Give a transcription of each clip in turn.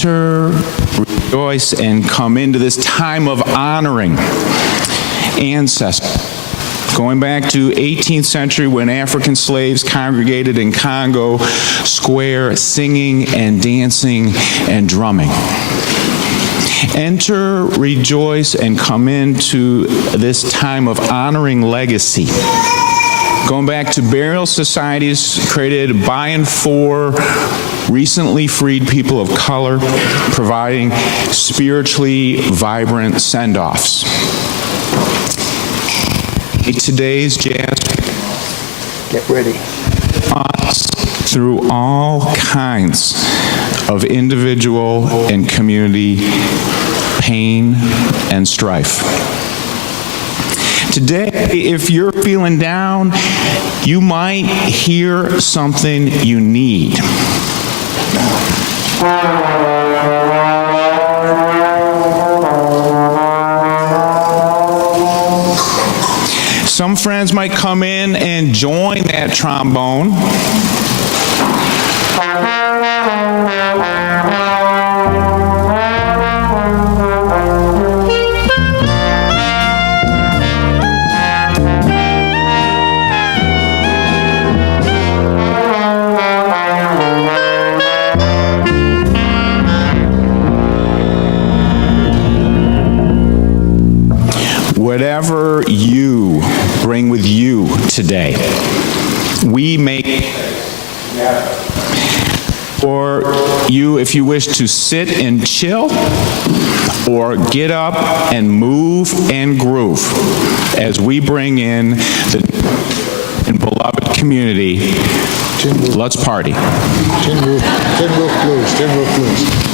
enter, rejoice, and come into this time of honoring ancestors. Going back to 18th century when African slaves congregated in Congo Square singing and dancing and drumming. Enter, rejoice, and come into this time of honoring legacy. Going back to burial societies created by and for recently freed people of color, providing spiritually vibrant send-offs. Today's jazz, get ready, us through all kinds of individual and community pain and strife. Today, if you're feeling down, you might hear something you need. Some friends might come in and join that trombone. Whatever you bring with you today, we make, or you, if you wish to sit and chill, or get up and move and groove as we bring in the beloved community. Let's party. Tin Roof Blues.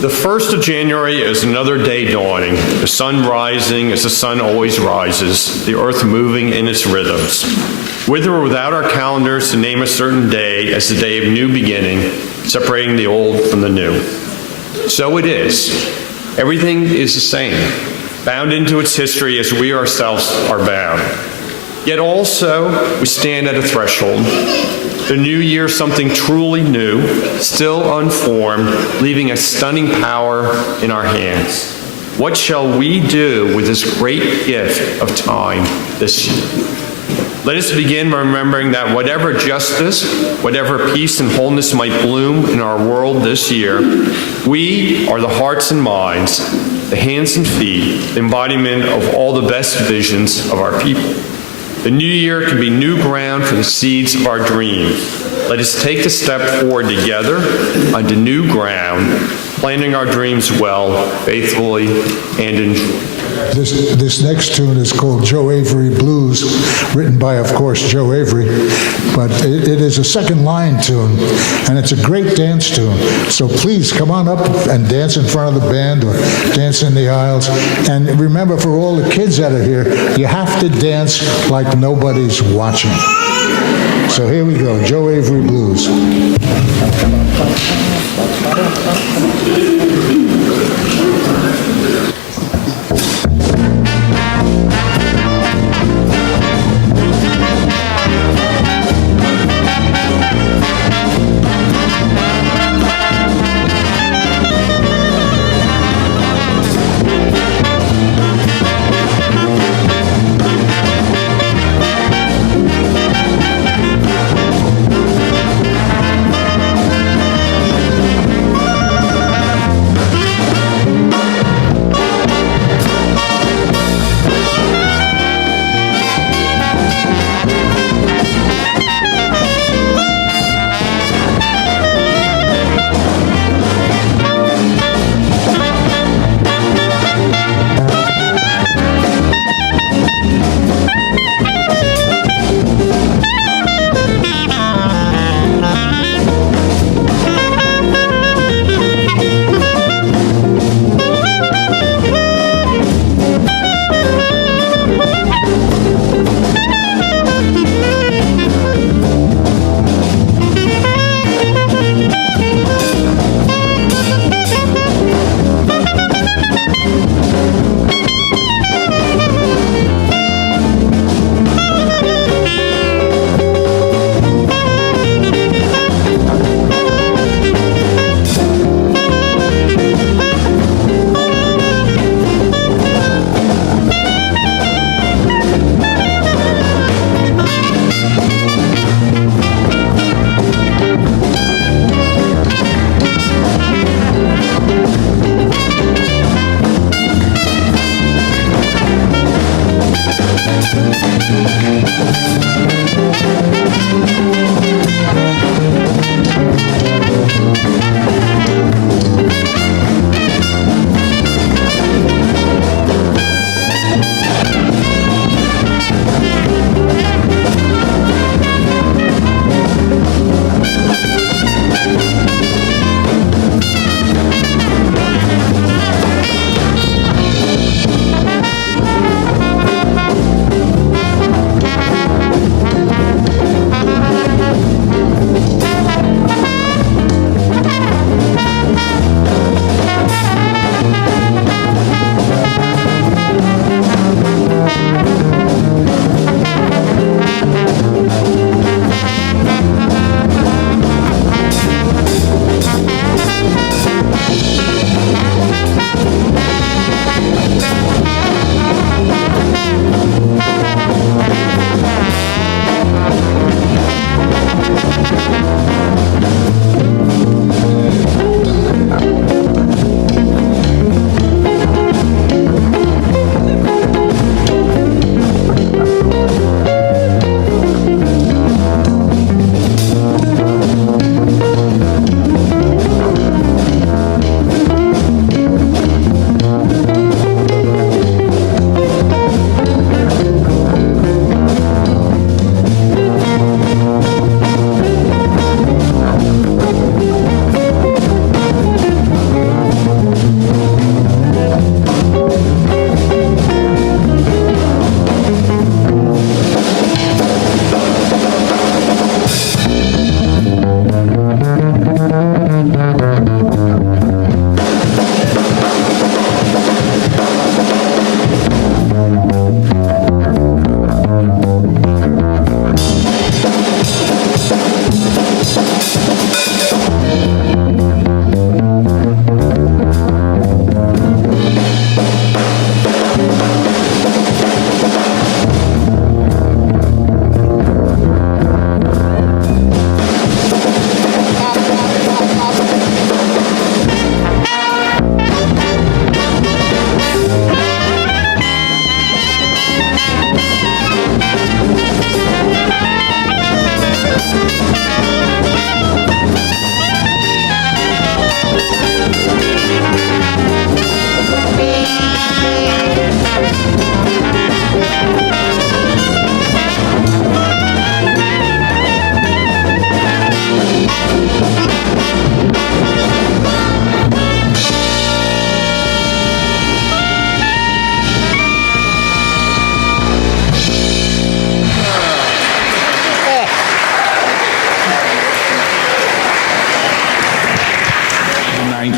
The 1st of January is another day dawning, the sun rising as the sun always rises, the earth moving in its rhythms. With or without our calendars to name a certain day as the day of new beginning, separating the old from the new. So it is. Everything is the same, bound into its history as we ourselves are bound. Yet also, we stand at a threshold. The new year, something truly new, still unformed, leaving a stunning power in our hands. What shall we do with this great gift of time this year? Let us begin by remembering that whatever justice, whatever peace and wholeness might bloom in our world this year, we are the hearts and minds, the hands and feet, the embodiment of all the best visions of our people. The new year can be new ground for the seeds of our dreams. Let us take the step forward together onto new ground, planting our dreams well, faithfully, and in joy. This next tune is called Joe Avery Blues, written by, of course, Joe Avery, but it is a second line tune, and it's a great dance tune. So please come on up and dance in front of the band or dance in the aisles. And remember, for all the kids that are here, you have to dance like nobody's watching. So here we go, Joe Avery Blues.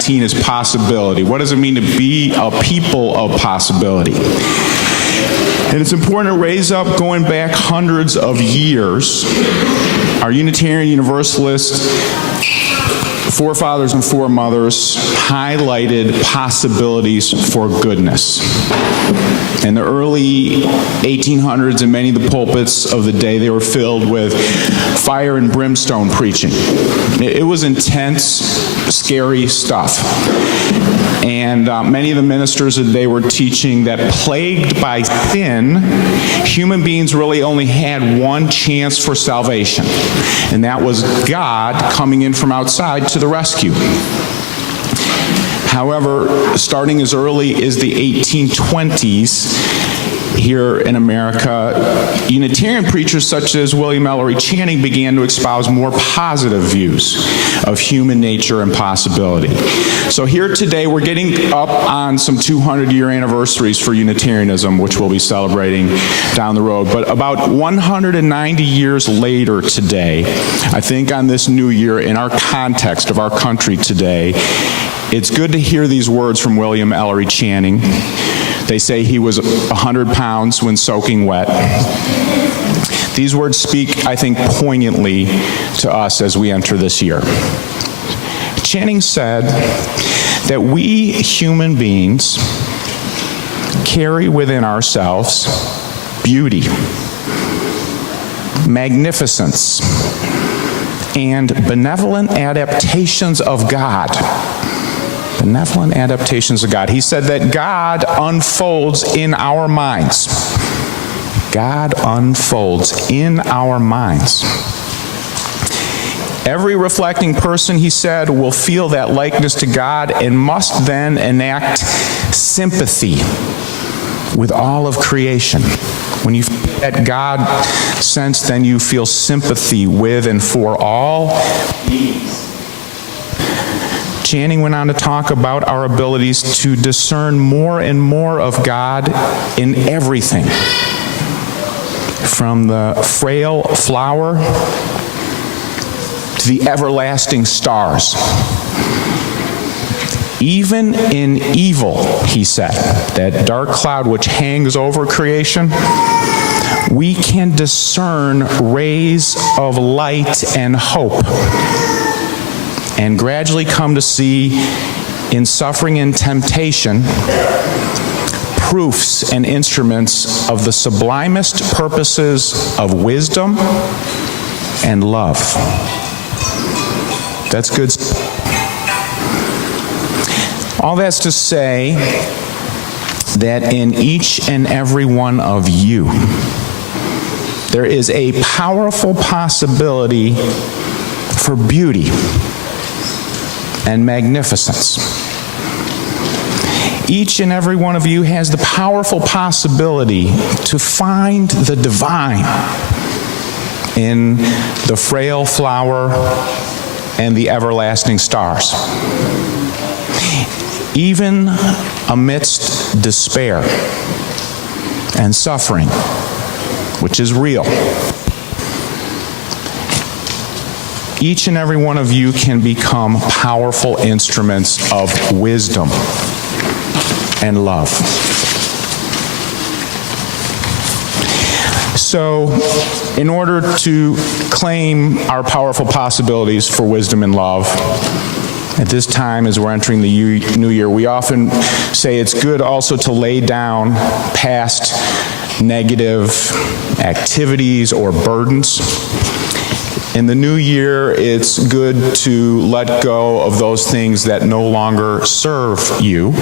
19 is possibility. What does it mean to be a people of possibility? And it's important to raise up, going back hundreds of years, our Unitarian Universalist forefathers and foremothers highlighted possibilities for goodness. In the early 1800s, in many of the pulpits of the day, they were filled with fire and brimstone preaching. It was intense, scary stuff. And many of the ministers of the day were teaching that plagued by sin, human beings really only had one chance for salvation, and that was God coming in from outside to the rescue. However, starting as early as the 1820s, here in America, Unitarian preachers such as William Ellery Channing began to espouse more positive views of human nature and possibility. So here today, we're getting up on some 200-year anniversaries for Unitarianism, which we'll be celebrating down the road. But about 190 years later today, I think on this new year, in our context of our country today, it's good to hear these words from William Ellery Channing. They say he was 100 pounds when soaking wet. These words speak, I think, poignantly to us as we enter this year. Channing said that we human beings carry within ourselves beauty, magnificence, and benevolent adaptations of God. Benevolent adaptations of God. He said that God unfolds in our minds. God unfolds in our minds. Every reflecting person, he said, will feel that likeness to God and must then enact sympathy with all of creation. When you feel that God sense, then you feel sympathy with and for all beings. Channing went on to talk about our abilities to discern more and more of God in everything, from the frail flower to the everlasting stars. Even in evil, he said, that dark cloud which hangs over creation, we can discern rays of light and hope, and gradually come to see in suffering and temptation proofs and instruments of the sublimest purposes of wisdom and love. That's good. All that's to say that in each and every one of you, there is a powerful possibility for beauty and magnificence. Each and every one of you has the powerful possibility to find the divine in the frail flower and the everlasting stars. Even amidst despair and suffering, which is real, each and every one of you can become powerful instruments of wisdom and love. So, in order to claim our powerful possibilities for wisdom and love, at this time as we're entering the new year, we often say it's good also to lay down past negative activities or burdens. In the new year, it's good to let go of those things that no longer serve you.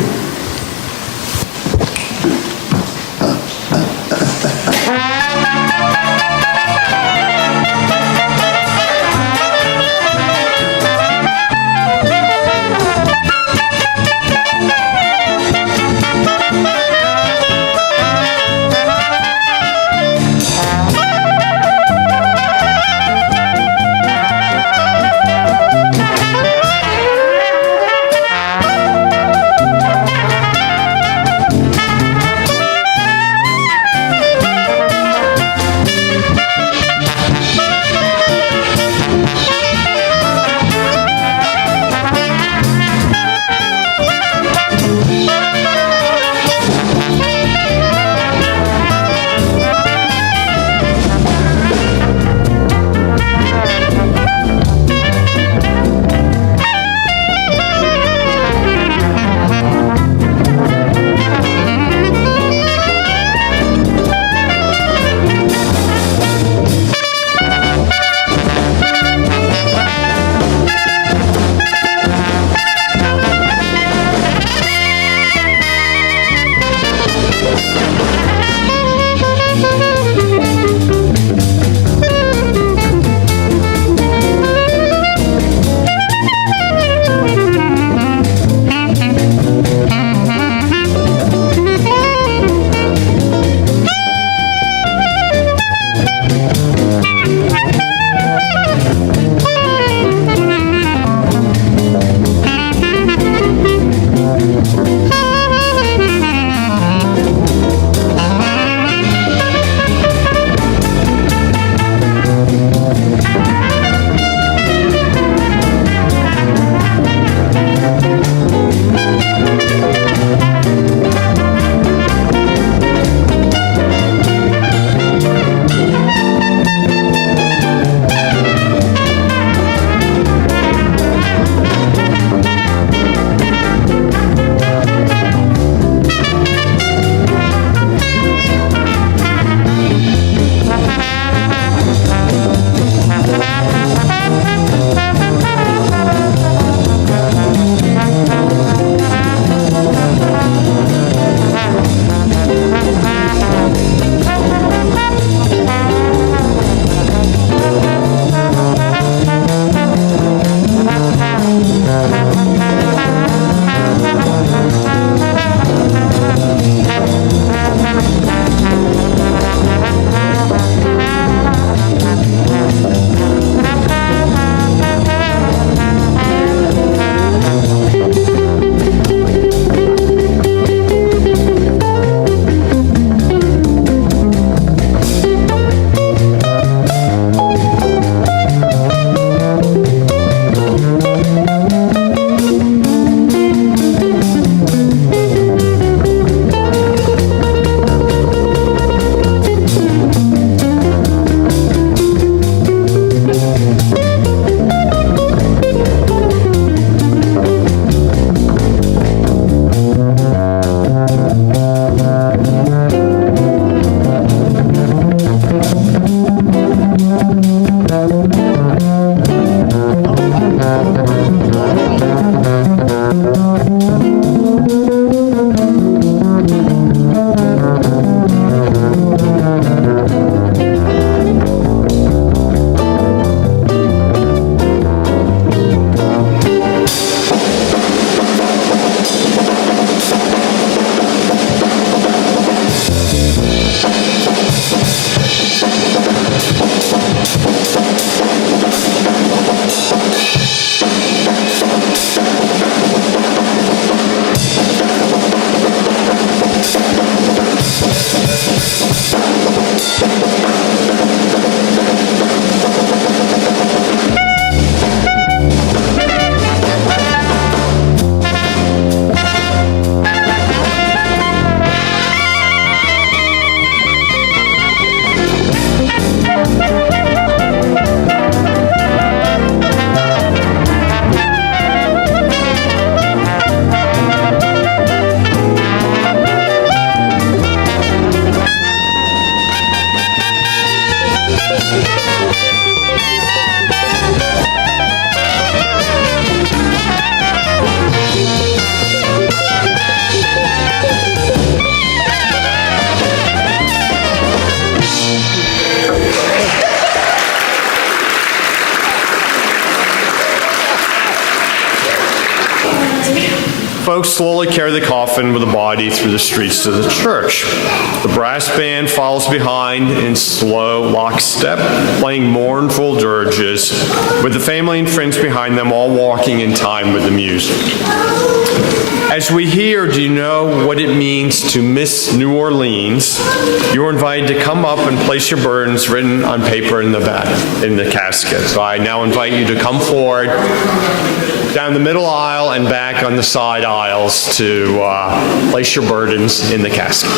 folks slowly carry the coffin with the body through the streets to the church. The brass band follows behind in slow lockstep, playing mournful dirges, with the family and friends behind them all walking in time with the music. As we hear, do you know what it means to miss New Orleans? You're invited to come up and place your burdens written on paper in the back, in the casket. So I now invite you to come forward, down the middle aisle and back on the side aisles to place your burdens in the casket.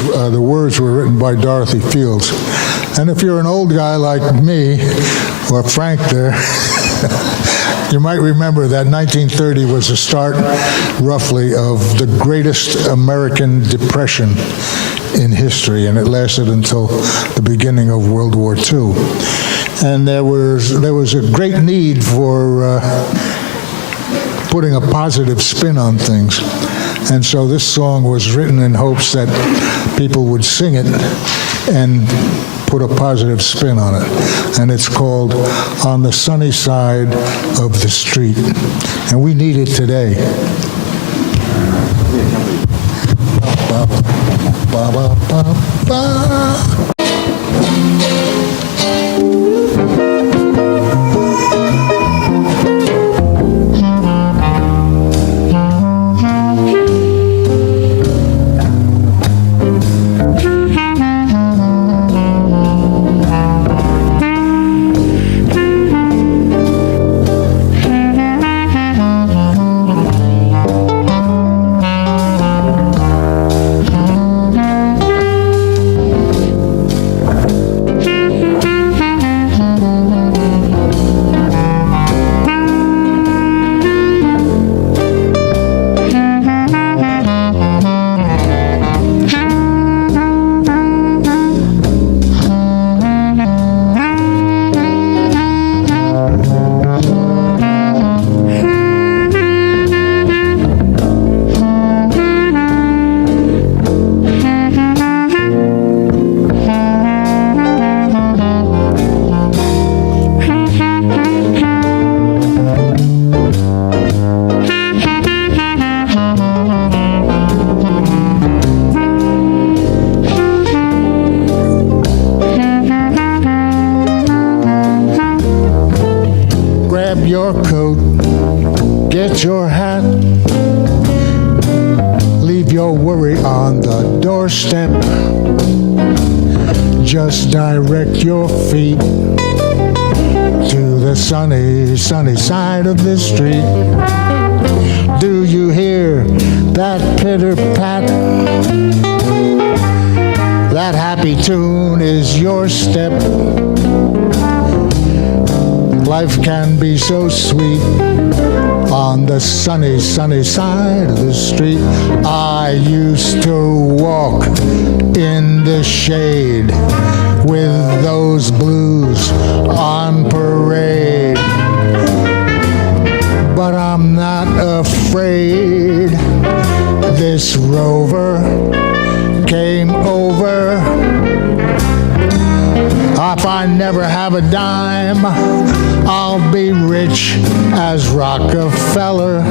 The words were written by Dorothy Fields. And if you're an old guy like me, or Frank there, you might remember that 1930 was the start, roughly, of the greatest American Depression in history, and it lasted until the beginning of World War II. And there was a great need for putting a positive spin on things. And so this song was written in hopes that people would sing it and put a positive spin on it. And it's called On the Sunny Side of the Street. And we need it today. Ba, ba, ba, ba, ba. Your hat, leave your worry on the doorstep, just direct your feet to the sunny, sunny side of the street. Do you hear that pitter-pat? That happy tune is your step. Life can be so sweet on the sunny, sunny side of the street. I used to walk in the shade with those blues on parade. But I'm not afraid. This rover came over. If I never have a dime, I'll be rich as Rockefeller.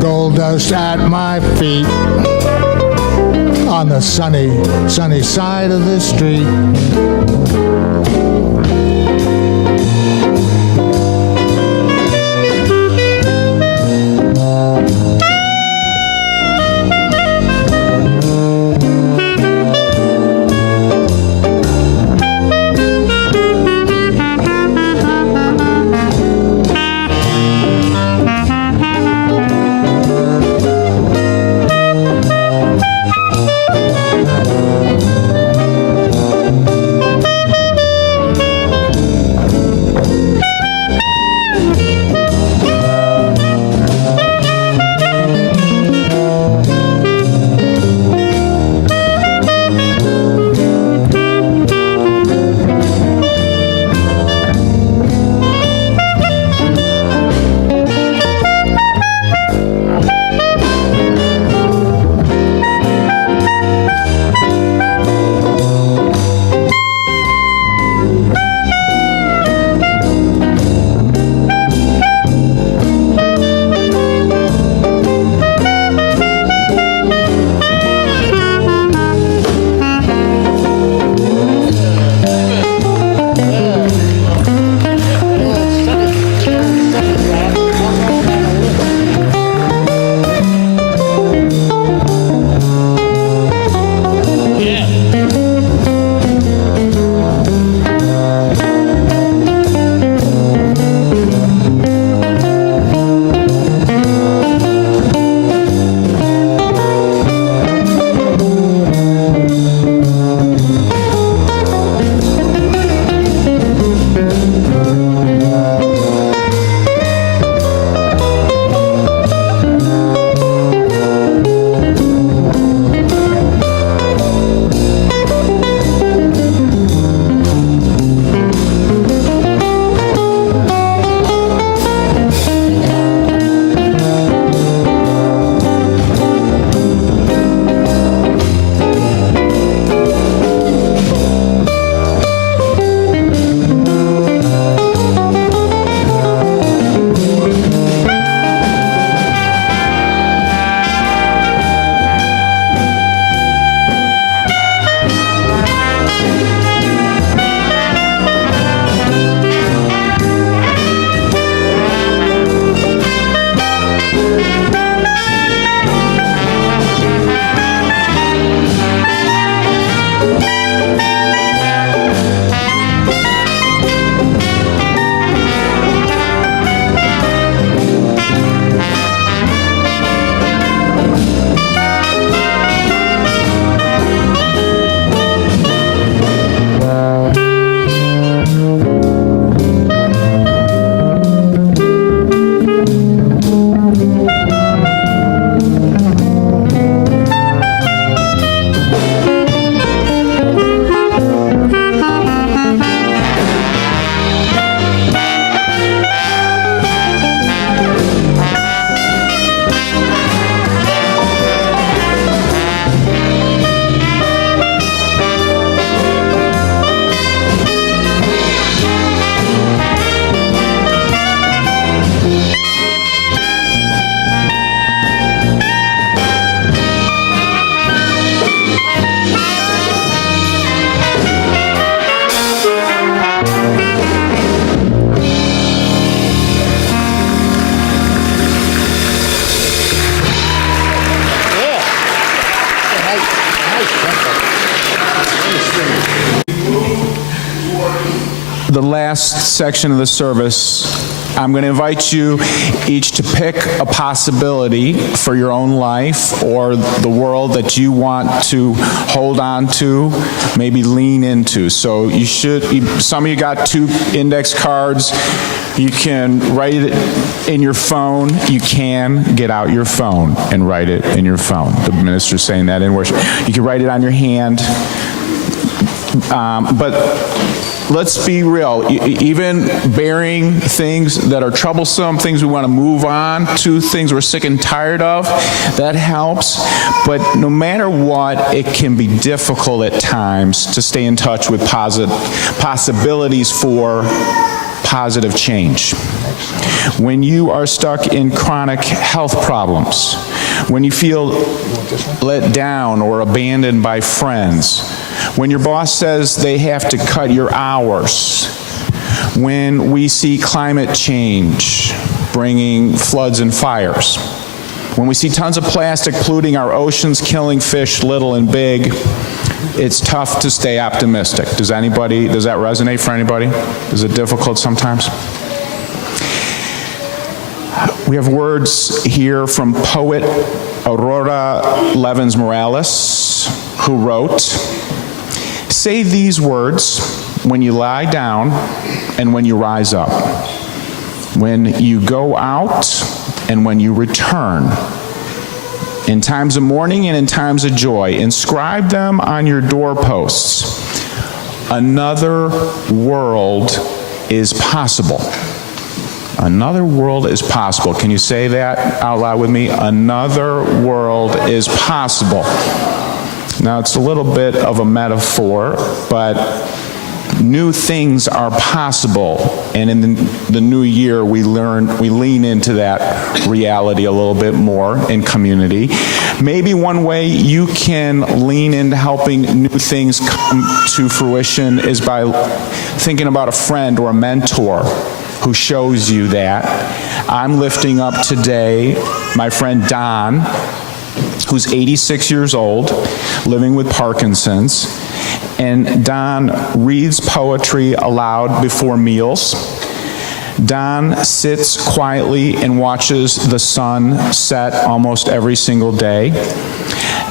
Gold dust at my feet on the sunny, sunny side of the street. the last section of the service, I'm going to invite you each to pick a possibility for your own life or the world that you want to hold on to, maybe lean into. So you should, some of you got 2 index cards. You can write it in your phone. You can get out your phone and write it in your phone. The minister's saying that in worship. You can write it on your hand. But let's be real. Even bearing things that are troublesome, things we want to move on to, things we're sick and tired of, that helps. But no matter what, it can be difficult at times to stay in touch with possibilities for positive change. When you are stuck in chronic health problems, when you feel let down or abandoned by friends, when your boss says they have to cut your hours, when we see climate change bringing floods and fires, when we see tons of plastic polluting our oceans, killing fish little and big, it's tough to stay optimistic. Does that resonate for anybody? Is it difficult sometimes? We have words here from poet Aurora Levens Morales, who wrote, "Say these words when you lie down and when you rise up, when you go out and when you return. In times of mourning and in times of joy, inscribe them on your doorposts. Another world is possible." Another world is possible. Can you say that out loud with me? Another world is possible. Now, it's a little bit of a metaphor, but new things are possible, and in the new year we lean into that reality a little bit more in community. Maybe one way you can lean into helping new things come to fruition is by thinking about a friend or a mentor who shows you that. I'm lifting up today my friend Don, who's 86 years old, living with Parkinson's. And Don reads poetry aloud before meals. Don sits quietly and watches the sun set almost every single day.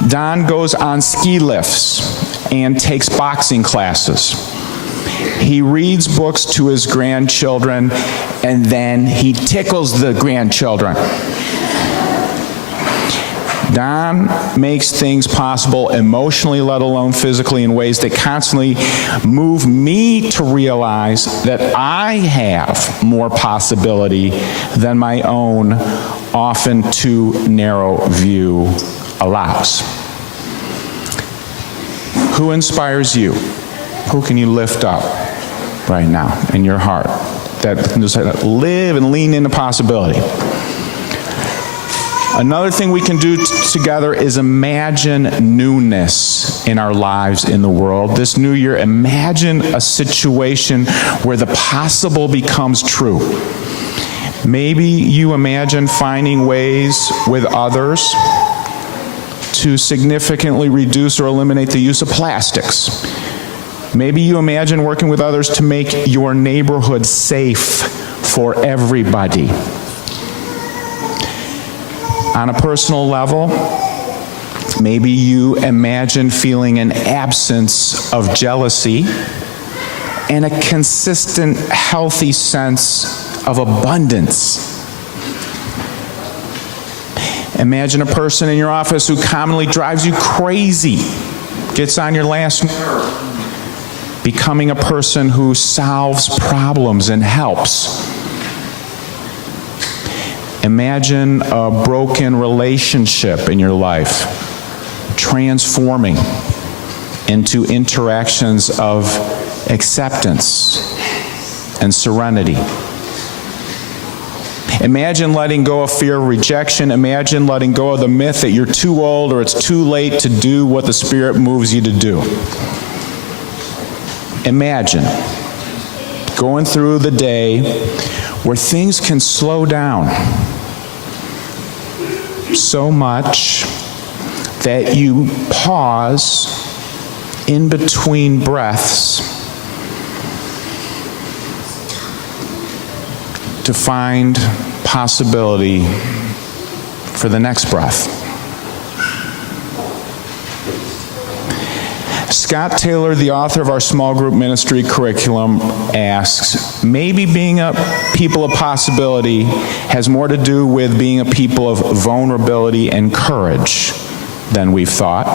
Don goes on ski lifts and takes boxing classes. He reads books to his grandchildren, and then he tickles the grandchildren. Don makes things possible emotionally, let alone physically, in ways that constantly move me to realize that I have more possibility than my own, often too narrow view allows. Who inspires you? Who can you lift up right now in your heart that can just live and lean into possibility? Another thing we can do together is imagine newness in our lives in the world. This new year, imagine a situation where the possible becomes true. Maybe you imagine finding ways with others to significantly reduce or eliminate the use of plastics. Maybe you imagine working with others to make your neighborhood safe for everybody. On a personal level, maybe you imagine feeling an absence of jealousy and a consistent, healthy sense of abundance. Imagine a person in your office who commonly drives you crazy, gets on your last nerve, becoming a person who solves problems and helps. Imagine a broken relationship in your life transforming into interactions of acceptance and serenity. Imagine letting go of fear of rejection. Imagine letting go of the myth that you're too old or it's too late to do what the Spirit moves you to do. Imagine going through the day where things can slow down so much that you pause in between breaths to find possibility for the next breath. Scott Taylor, the author of our small group ministry curriculum, asks, maybe being a people of possibility has more to do with being a people of vulnerability and courage than we've thought.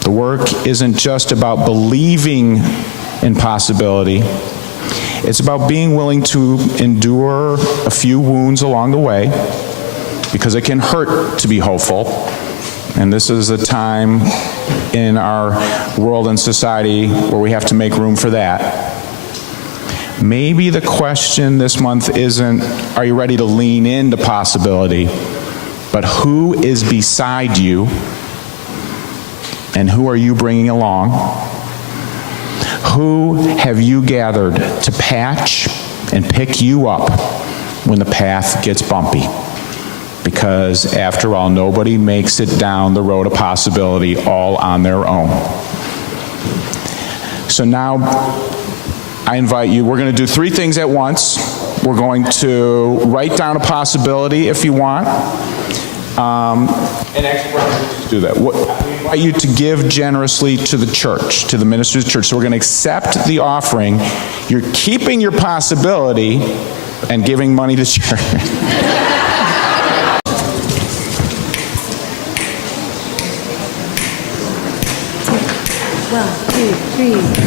The work isn't just about believing in possibility. It's about being willing to endure a few wounds along the way, because it can hurt to be hopeful. And this is a time in our world and society where we have to make room for that. Maybe the question this month isn't, are you ready to lean into possibility, but who is beside you and who are you bringing along? Who have you gathered to patch and pick you up when the path gets bumpy? Because after all, nobody makes it down the road of possibility all on their own. So now I invite you, we're going to do three things at once. We're going to write down a possibility if you want. And actually, do that. I invite you to give generously to the church, to the ministers of the church. So we're going to accept the offering. You're keeping your possibility and giving money to church. 1, 2, 3.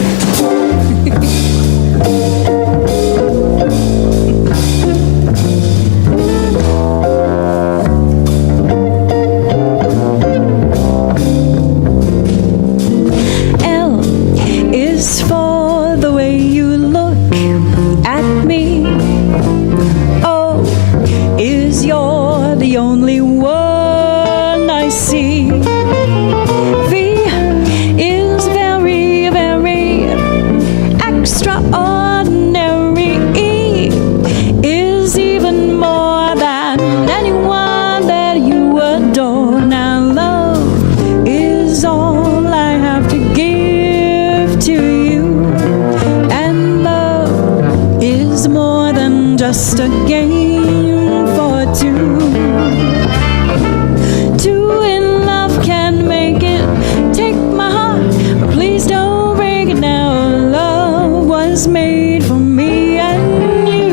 Just a game for two. Two in love can make it. Take my heart, but please don't break it now. Love was made for me and you.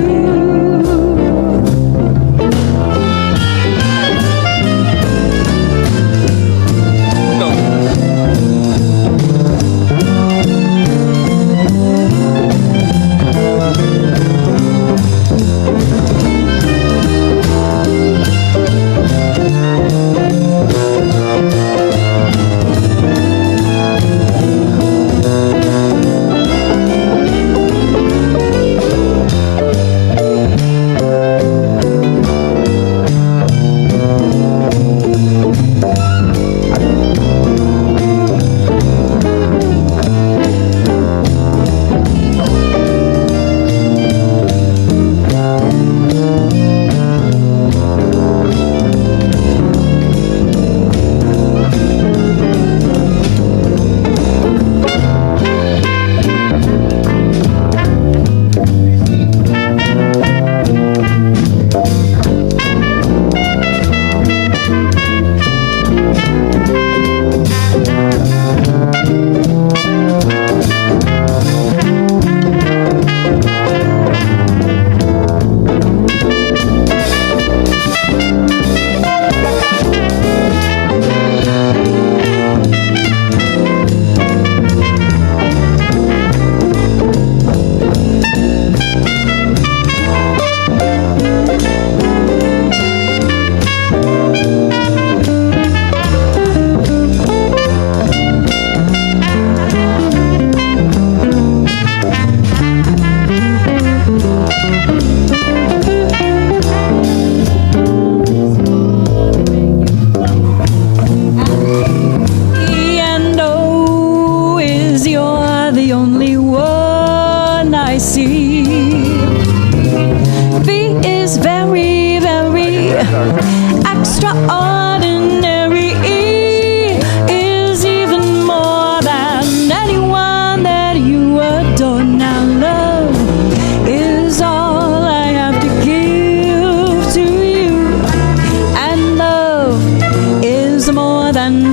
All I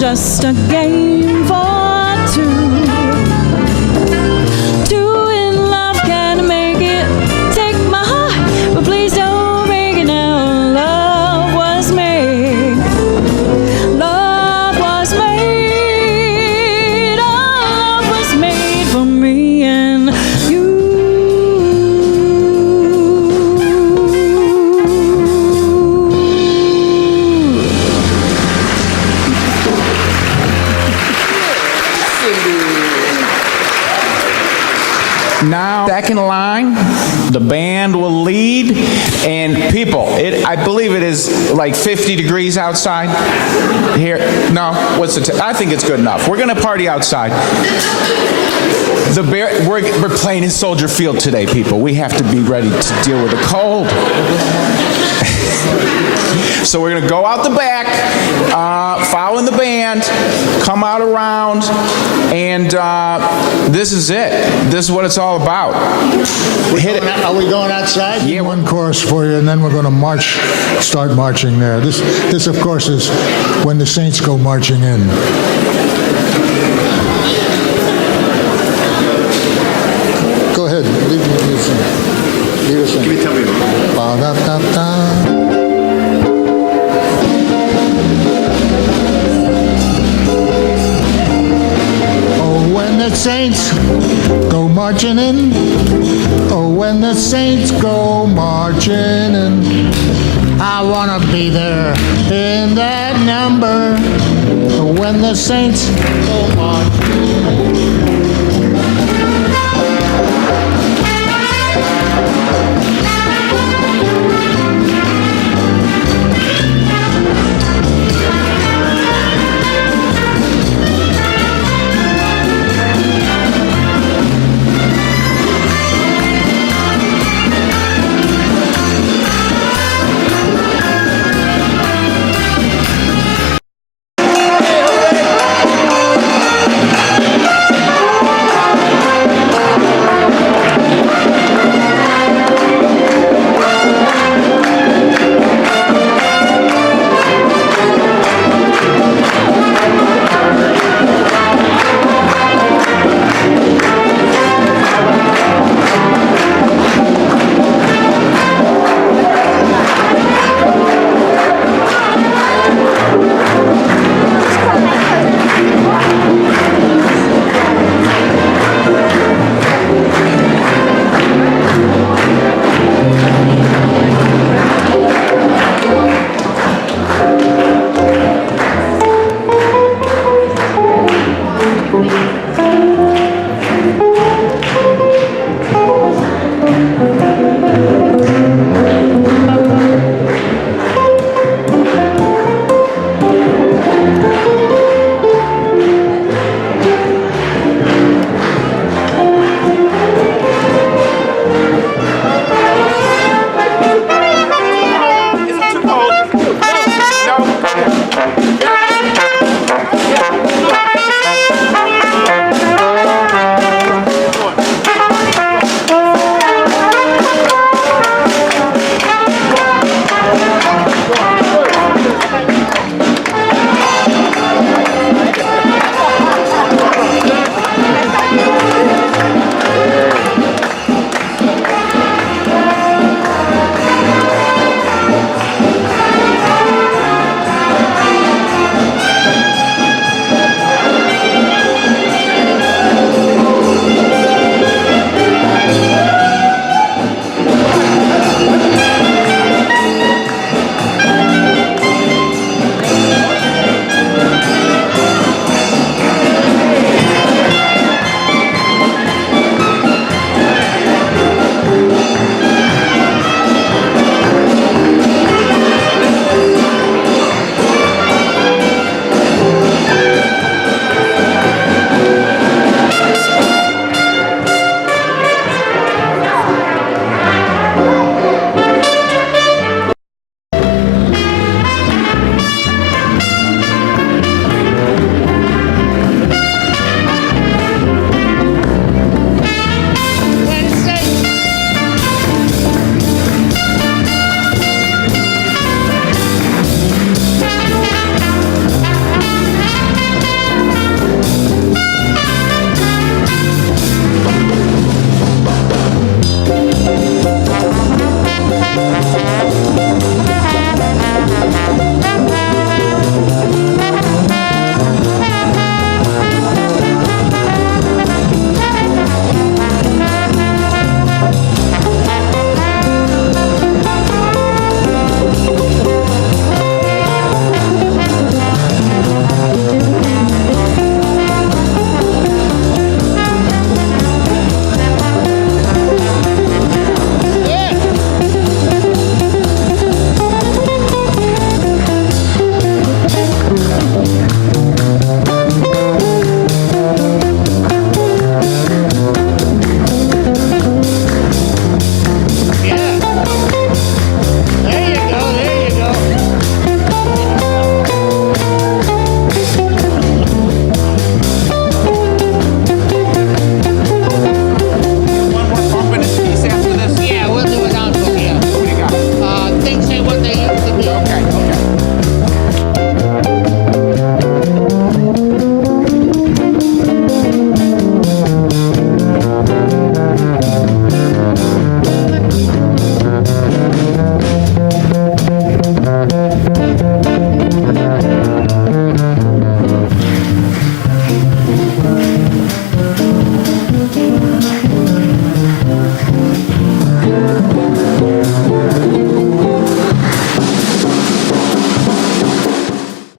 just a game for two. Two in love can make it. Take my heart, but please don't break it now. Love was made. Love was made. Oh, love was made for me and you. Now, second line, the band will lead, and people, I believe it is like 50 degrees outside here. No, what's the? I think it's good enough. We're gonna party outside. We're playing in Soldier Field today, people. We have to be ready to deal with the cold. So we're going to go out the back, following the band, come out around, and this is it. This is what it's all about. Hit it. Are we going outside? Yeah. One chorus for you, and then we're going to start marching there. This, of course, is When the Saints Go Marching In. Go ahead. Lead us in. Can you tell me? Ba-da-da-da. When the saints go marching in, oh, when the saints go marching in, I want to be there in that number. When the saints go marching in.